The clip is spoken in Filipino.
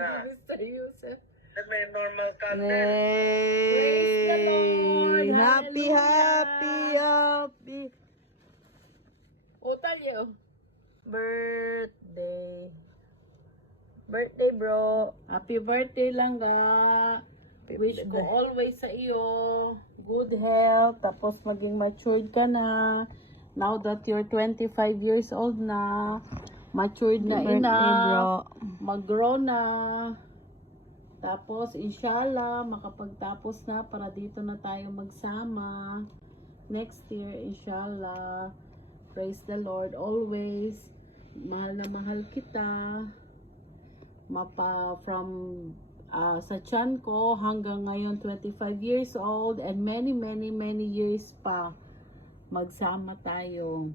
ni Mr. Yusef. May normal candle. Praise the Lord. Happy, Hallelujah. happy Oh, tayo. birthday. Birthday, bro. Happy birthday lang ga. Wish ko always sa iyo good health. Tapos maging matured ka na. Now that you're 25 years old na. Matured na Happy birthday, enough. bro. Mag-grow na. Tapos, inshallah, makapagtapos na para dito na tayo magsama. Next year, inshallah. Praise the Lord always. Mahal na mahal kita. From sa tiyan ko hanggang ngayon 25 years old and many years pa magsama tayo.